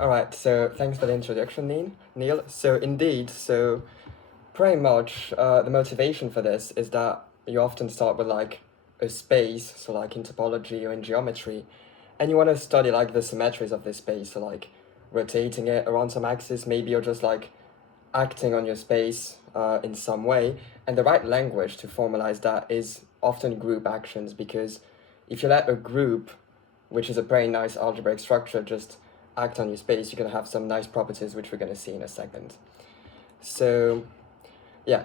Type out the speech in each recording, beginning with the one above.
All right, so thanks for the introduction, Neil. So indeed, pretty much the motivation for this is that you often start with like a space, so like in topology or in geometry, and you want to study like the symmetries of this space, so like rotating it around some axis, maybe you're just like acting on your space in some way, and the right language to formalize that is often group actions, because if you let a group, which is a very nice algebraic structure, just act on your space, you're going to have some nice properties, which we're going to see in a second. So, yeah,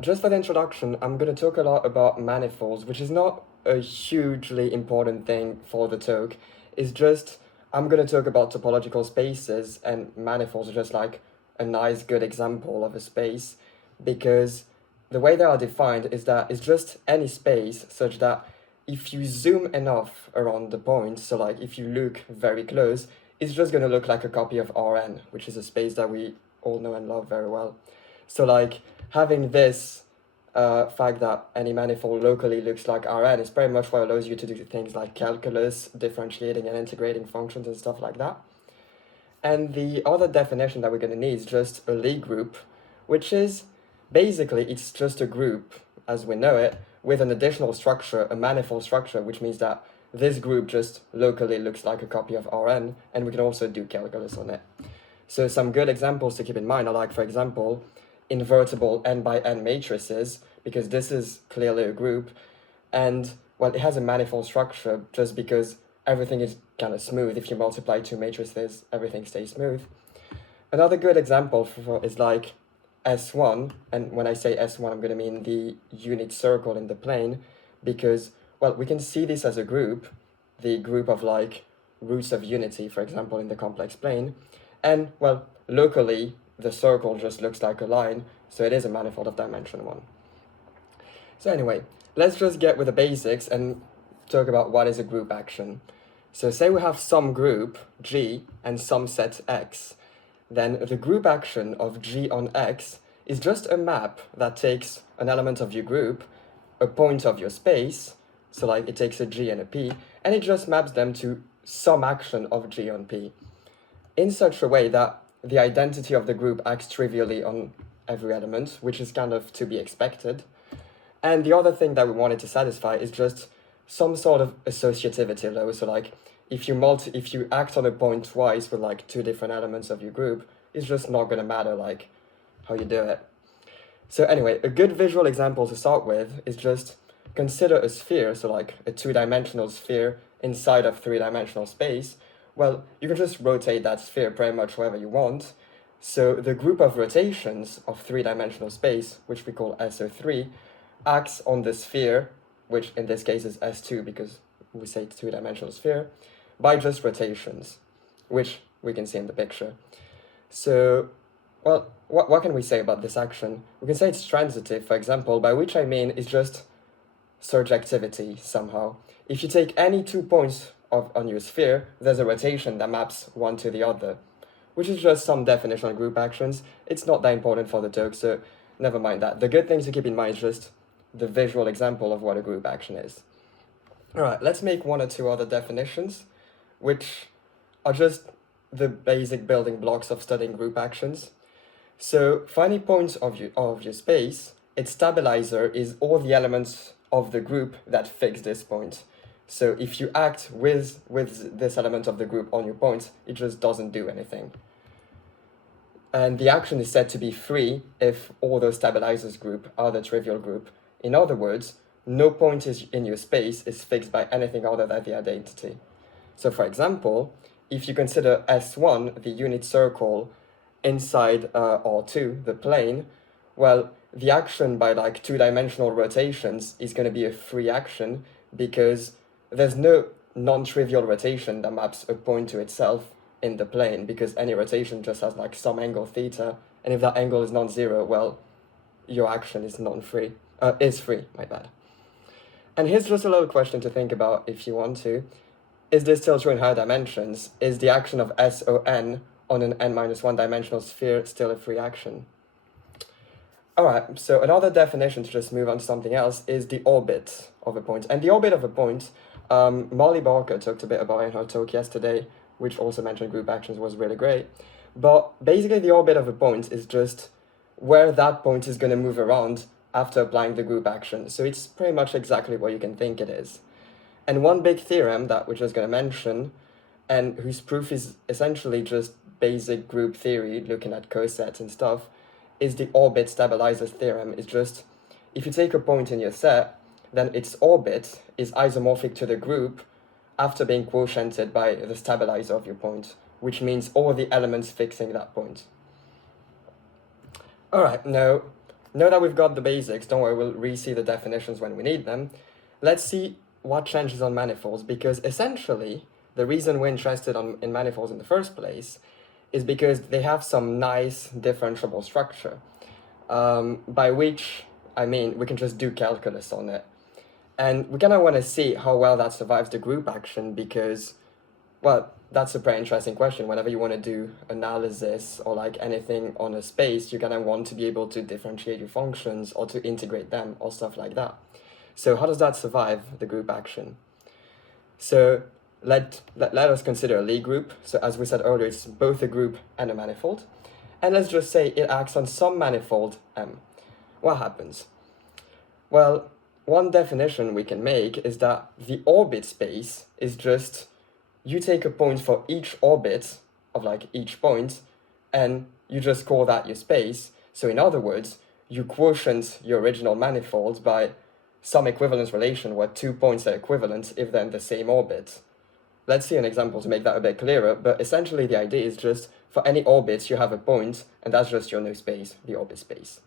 just for the introduction, I'm going to talk a lot about manifolds, which is not a hugely important thing for the talk. It's just, I'm going to talk about topological spaces, and manifolds are just like a nice, good example of a space, because the way they are defined is that it's just any space such that if you zoom enough around the point, so like if you look very close, it's just going to look like a copy of Rn, which is a space that we all know and love very well. So like having this fact that any manifold locally looks like Rn is pretty much what allows you to do things like calculus, differentiating and integrating functions and stuff like that. And the other definition that we're going to need is just a Lie group, which is basically it's just a group as we know it with an additional structure, a manifold structure, which means that this group just locally looks like a copy of Rn, and we can also do calculus on it. So some good examples to keep in mind are like, for example, invertible n by n matrices, because this is clearly a group, and well, it has a manifold structure just because everything is kind of smooth. If you multiply two matrices, everything stays smooth. Another good example is like S1, and when I say S1, I'm going to mean the unit circle in the plane, because, well, we can see this as a group, the group of like roots of unity, for example, in the complex plane, and, well, locally, the circle just looks like a line, so it is a manifold of dimension 1. So anyway, let's just get with the basics and talk about what is a group action. So say we have some group, G, and some set X. Then the group action of G on X is just a map that takes an element of your group, a point of your space, so like it takes a G and a P, and it just maps them to some action of G on P, in such a way that the identity of the group acts trivially on every element, which is kind of to be expected. And the other thing that we wanted to satisfy is just some sort of associativity law. So like if you act on a point twice with like two different elements of your group, it's just not going to matter like how you do it. So anyway, a good visual example to start with is just consider a sphere, so like a two-dimensional sphere inside of three-dimensional space. Well, you can just rotate that sphere pretty much wherever you want. So the group of rotations of three-dimensional space, which we call SO3, acts on the sphere, which in this case is S2 because we say it's two-dimensional sphere, by just rotations, which we can see in the picture. So, well, what can we say about this action? We can say it's transitive, for example, by which I mean it's just surjectivity somehow. If you take any 2 points on your sphere, there's a rotation that maps one to the other, which is just some definition of group actions. It's not that important for the talk, so never mind that. The good thing to keep in mind is just the visual example of what a group action is. All right, let's make one or two other definitions, which are just the basic building blocks of studying group actions. So for any point of your space, its stabilizer is all the elements of the group that fix this point. So if you act with this element of the group on your point, it just doesn't do anything. And the action is said to be free if all those stabilizers group are the trivial group. In other words, no point in your space is fixed by anything other than the identity. So for example, if you consider S1, the unit circle, inside R2, the plane, well, the action by like two-dimensional rotations is going to be a free action because there's no non-trivial rotation that maps a point to itself in the plane, because any rotation just has like some angle theta, and if that angle is non-zero, well, your action is non-free, is free, my bad. And here's just a little question to think about if you want to. Is this still true in higher dimensions? Is the action of SON on an n-1 dimensional sphere still a free action? All right, so another definition to just move on to something else is the orbit of a point. And the orbit of a point, Molly Barker talked a bit about it in her talk yesterday, which also mentioned group actions, was really great. But basically the orbit of a point is just where that point is going to move around after applying the group action. So it's pretty much exactly what you can think it is. And one big theorem that we're just going to mention, and whose proof is essentially just basic group theory, looking at cosets and stuff, is the orbit stabilizer theorem. It's just, if you take a point in your set, then its orbit is isomorphic to the group after being quotiented by the stabilizer of your point, which means all the elements fixing that point. Alright, now that we've got the basics, don't worry, we'll re-see the definitions when we need them. Let's see what changes on manifolds, because essentially, the reason we're interested in manifolds in the first place is because they have some nice differentiable structure, by which I mean we can just do calculus on it. And we kind of want to see how well that survives the group action because, well, that's a pretty interesting question. Whenever you want to do analysis or like anything on a space, you kind of want to be able to differentiate your functions or to integrate them or stuff like that. So how does that survive the group action? So let us consider a Lie group. So as we said earlier, it's both a group and a manifold. And let's just say it acts on some manifold M. What happens? Well, one definition we can make is that the orbit space is just, you take a point for each orbit of like each point, and you just call that your space. So in other words, you quotient your original manifold by some equivalence relation where 2 points are equivalent if they're in the same orbit. Let's see an example to make that a bit clearer, but essentially the idea is just for any orbit you have a point, and that's just your new space, the orbit space.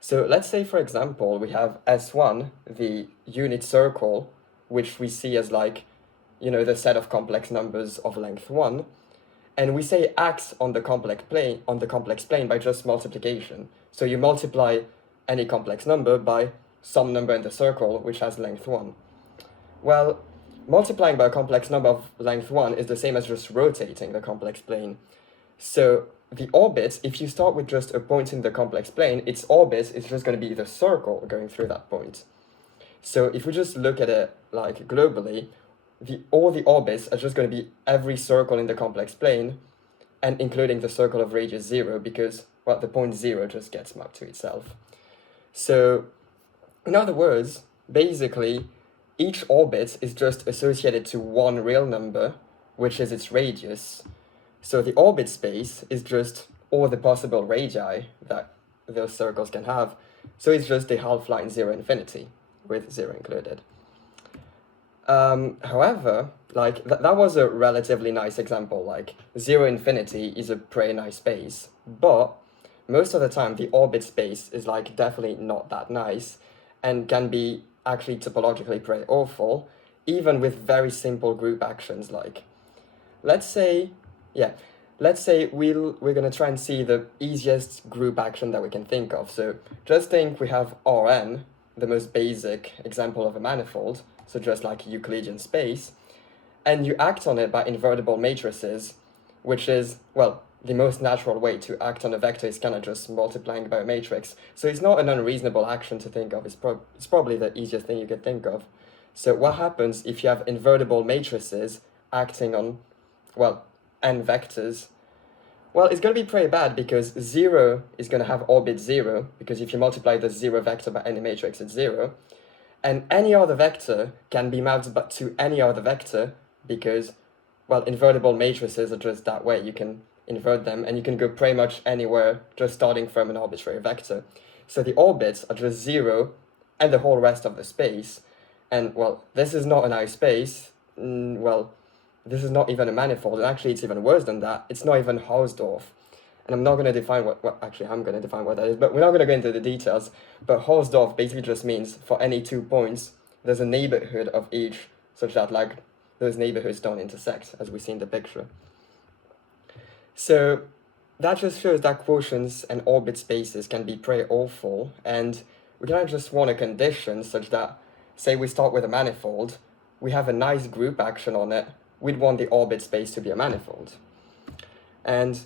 So let's say, for example, we have S1, the unit circle, which we see as like, the set of complex numbers of length 1, and we say it acts on the complex plane by just multiplication. So you multiply any complex number by some number in the circle which has length 1. Well, multiplying by a complex number of length 1 is the same as just rotating the complex plane. So the orbit, if you start with just a point in the complex plane, its orbit is just going to be the circle going through that point. So if we just look at it like globally, all the orbits are just going to be every circle in the complex plane, and including the circle of radius 0, because, well, the point 0 just gets mapped to itself. So, in other words, basically, each orbit is just associated to one real number, which is its radius. So the orbit space is just all the possible radii that those circles can have. So it's just the half line 0 infinity, with 0 included. However, like that was a relatively nice example. Like 0 infinity is a pretty nice space, but most of the time the orbit space is like definitely not that nice and can be actually topologically pretty awful, even with very simple group actions. Like, let's say we're gonna try and see the easiest group action that we can think of. So just think we have Rn, the most basic example of a manifold, so just like Euclidean space, and you act on it by invertible matrices, which is, well, the most natural way to act on a vector is kind of just multiplying by a matrix. So it's not an unreasonable action to think of. It's probably the easiest thing you could think of. So what happens if you have invertible matrices acting on, well, n vectors? Well, it's going to be pretty bad because 0 is going to have orbit 0, because if you multiply the 0 vector by any matrix, it's 0. And any other vector can be mapped to any other vector because, well, invertible matrices are just that way. You can invert them and you can go pretty much anywhere just starting from an arbitrary vector. So the orbits are just 0 and the whole rest of the space. And, well, this is not a nice space. This is not even a manifold, and actually it's even worse than that. It's not even Hausdorff. And I'm not going to define actually I'm going to define what that is, but we're not going to go into the details. But Hausdorff basically just means for any 2 points, there's a neighborhood of each, such that like those neighborhoods don't intersect, as we see in the picture. So that just shows that quotients and orbit spaces can be pretty awful, and we kind of just want a condition such that, say we start with a manifold, we have a nice group action on it, we'd want the orbit space to be a manifold. And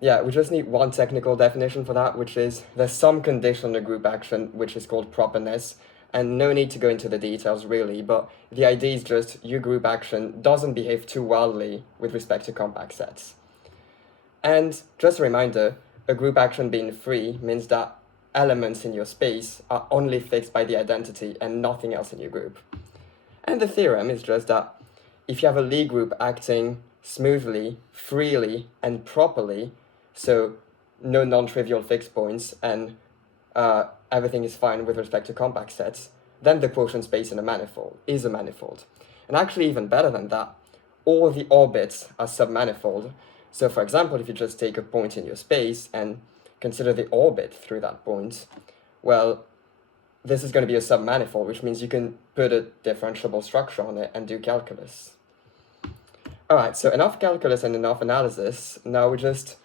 yeah, we just need one technical definition for that, which is there's some condition on the group action which is called properness, And no need to go into the details really, but the idea is just your group action doesn't behave too wildly with respect to compact sets. And just a reminder, a group action being free means that elements in your space are only fixed by the identity and nothing else in your group. And the theorem is just that if you have a Lie group acting smoothly, freely, and properly, so no non-trivial fixed points, and everything is fine with respect to compact sets, then the quotient space in a manifold is a manifold. And actually even better than that, all the orbits are submanifold. So for example, if you just take a point in your space and consider the orbit through that point, well, this is going to be a submanifold, which means you can put a differentiable structure on it and do calculus. All right, so enough calculus and enough analysis. Now we're just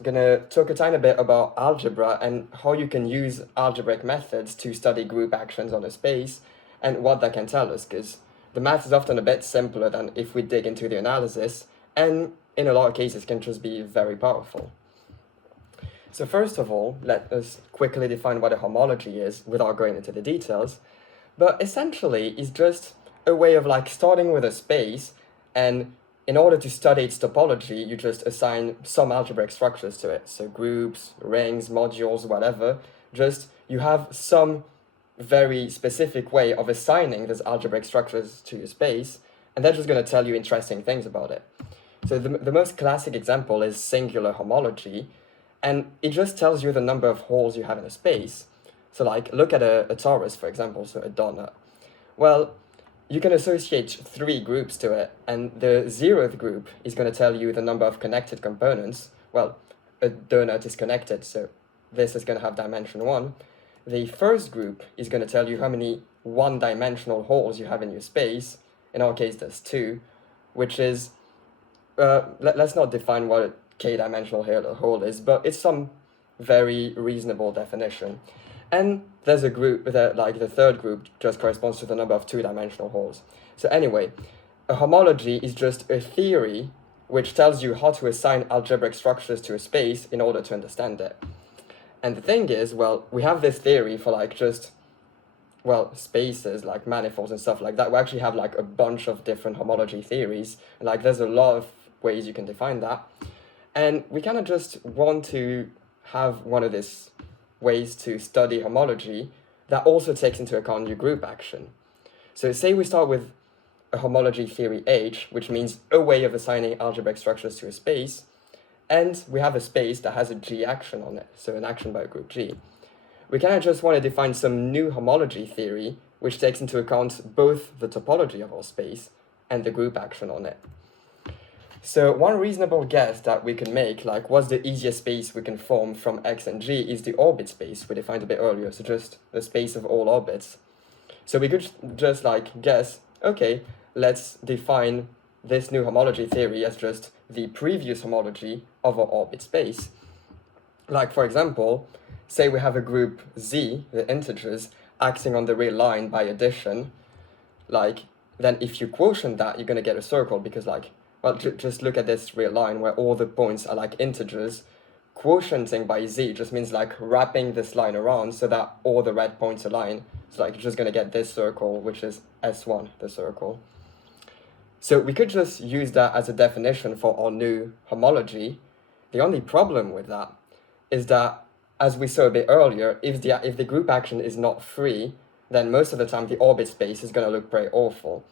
going to talk a tiny bit about algebra and how you can use algebraic methods to study group actions on a space and what that can tell us, because the math is often a bit simpler than if we dig into the analysis, and in a lot of cases can just be very powerful. So first of all, let us quickly define what a homology is without going into the details. But essentially, it's just a way of like starting with a space, and in order to study its topology, you just assign some algebraic structures to it. So groups, rings, modules, whatever. Just you have some very specific way of assigning those algebraic structures to your space, and they're just going to tell you interesting things about it. So the most classic example is singular homology, and it just tells you the number of holes you have in a space. So like, look at a torus, for example, so a donut. Well, you can associate 3 groups to it, and the 0th group is going to tell you the number of connected components. Well, a donut is connected, so this is going to have dimension 1. The first group is going to tell you how many one-dimensional holes you have in your space. In our case, there's 2, which is, let's not define what a k-dimensional hole is, but it's some very reasonable definition. And there's a group that, like, the third group just corresponds to the number of 2-dimensional holes. So anyway, a homology is just a theory which tells you how to assign algebraic structures to a space in order to understand it. And the thing is, well, we have this theory for like just, well, spaces like manifolds and stuff like that. We actually have like a bunch of different homology theories. And like there's a lot of ways you can define that. And we kind of just want to have one of these ways to study homology that also takes into account your group action. So say we start with a homology theory H, which means a way of assigning algebraic structures to a space, and we have a space that has a G action on it, so an action by a group G. We kind of just want to define some new homology theory which takes into account both the topology of our space and the group action on it. So one reasonable guess that we can make, like what's the easiest space we can form from X and G, is the orbit space we defined a bit earlier, so just the space of all orbits. So we could just like guess, okay, let's define this new homology theory as just the previous homology of our orbit space. Like for example, say we have a group Z, the integers, acting on the real line by addition, like then if you quotient that, you're going to get a circle because like, well, just look at this real line where all the points are like integers. Quotienting by Z just means like wrapping this line around so that all the red points align. So like you're just going to get this circle, which is S1, the circle. So we could just use that as a definition for our new homology. The only problem with that is that, as we saw a bit earlier, if the group action is not free, then most of the time the orbit space is going to look pretty awful.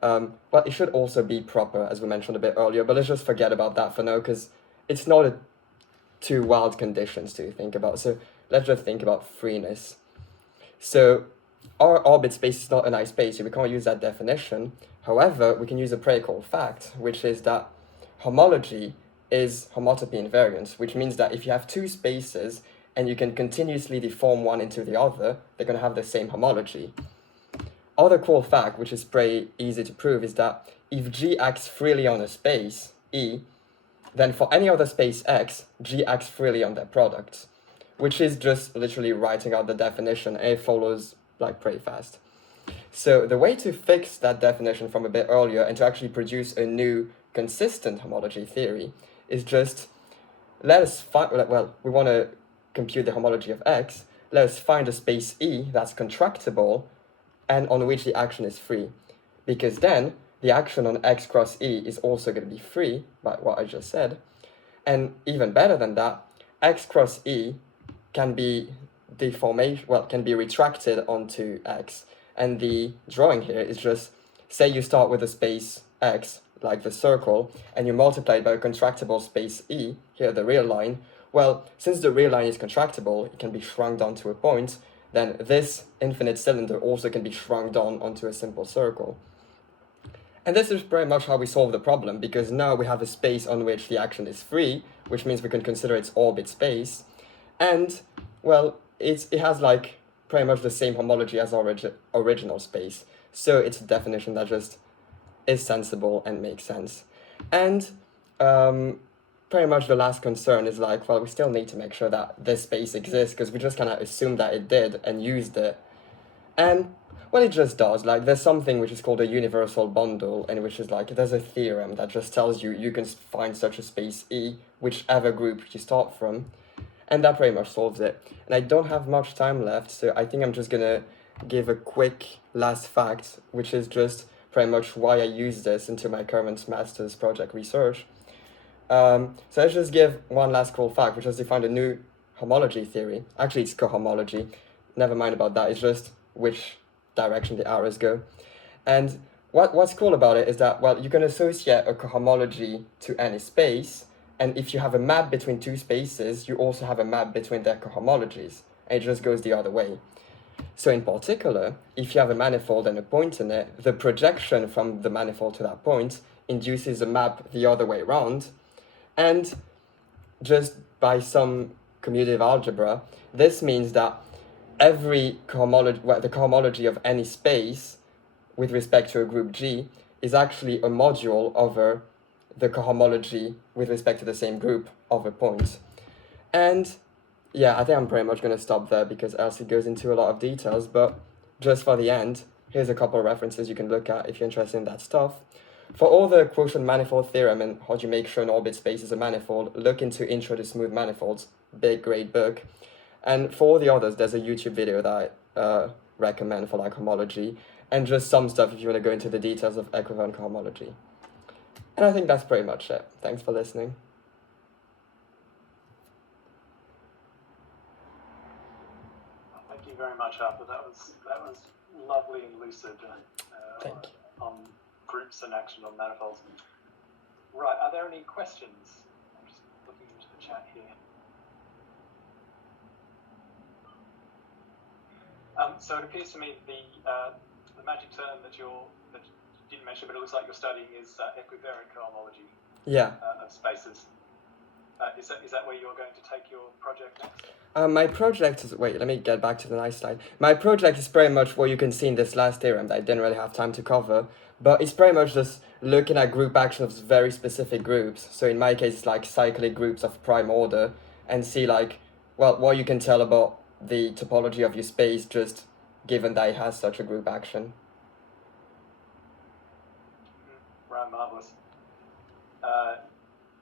But it should also be proper, as we mentioned a bit earlier, but let's just forget about that for now, because it's not too wild conditions to think about. So let's just think about freeness. So our orbit space is not a nice space, so we can't use that definition. However, we can use a pretty cool fact, which is that homology is homotopy invariance, which means that if you have 2 spaces and you can continuously deform one into the other, they're going to have the same homology. Other cool fact, which is pretty easy to prove, is that if G acts freely on a space, E, then for any other space X, G acts freely on their product, which is just literally writing out the definition, and it follows like pretty fast. So the way to fix that definition from a bit earlier and to actually produce a new consistent homology theory is just, let us find, well, we want to compute the homology of X, let us find a space E that's contractible and on which the action is free. Because then the action on X cross E is also going to be free by what I just said. And even better than that, X cross E can be can be retracted onto X. And the drawing here is just, say you start with a space X, like the circle, and you multiply it by a contractible space E, here the real line. Well, since the real line is contractible, it can be shrunk down to a point, then this infinite cylinder also can be shrunk down onto a simple circle. And this is pretty much how we solve the problem, because now we have a space on which the action is free, which means we can consider its orbit space. And, well, it has like pretty much the same homology as our original space. So it's a definition that just is sensible and makes sense. And pretty much the last concern is like, well, we still need to make sure that this space exists, because we just cannot assume that it did and used it. And well, it just does. Like, there's something which is called a universal bundle, and which is like, there's a theorem that just tells you you can find such a space E, whichever group you start from, and that pretty much solves it. And I don't have much time left, so I think I'm just gonna give a quick last fact, which is just pretty much why I use this into my current master's project research. So let's just give one last cool fact, which is they found a new homology theory. Actually, it's cohomology. Never mind about that. It's just which direction the arrows go. And what's cool about it is that, well, you can associate a cohomology to any space, and if you have a map between two spaces, you also have a map between their cohomologies, and it just goes the other way. So in particular, if you have a manifold and a point in it, the projection from the manifold to that point induces a map the other way around, and just by some commutative algebra, this means that every cohomology, the cohomology of any space with respect to a group G is actually a module over the cohomology with respect to the same group of a point. And yeah, I think I'm pretty much going to stop there because else it goes into a lot of details, but just for the end, here's a couple of references you can look at if you're interested in that stuff. For all the quotient manifold theorem and how do you make sure an orbit space is a manifold, look into Intro to Smooth Manifolds, big, great book. And for all the others, there's a YouTube video that I recommend for like homology, and just some stuff if you want to go into the details of equivariant cohomology. And I think that's pretty much it. Thanks for listening. Thank you very much, Arthur. That was lovely and lucid Thank you. on groups and action on manifolds. Right, are there any questions? I'm just looking into the chat here. So it appears to me the magic term that you didn't mention, but it looks like you're studying is equivariant cohomology. Yeah. Of spaces. Is that where you're going to take your project next? My project is, wait, let me get back to the nice slide. My project is pretty much what you can see in this last theorem that I didn't really have time to cover, but it's pretty much just looking at group action of very specific groups. So in my case, it's like cyclic groups of prime order, and see like, well, what you can tell about the topology of your space just given that it has such a group action. Right, marvellous.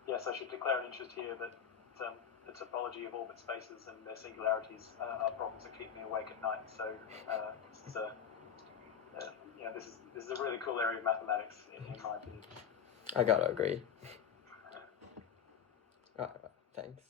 Yes, I should declare an interest here that the topology of orbit spaces and their singularities are problems that keep me awake at night. So this is a really cool area of mathematics, in my opinion. I gotta agree. Thanks.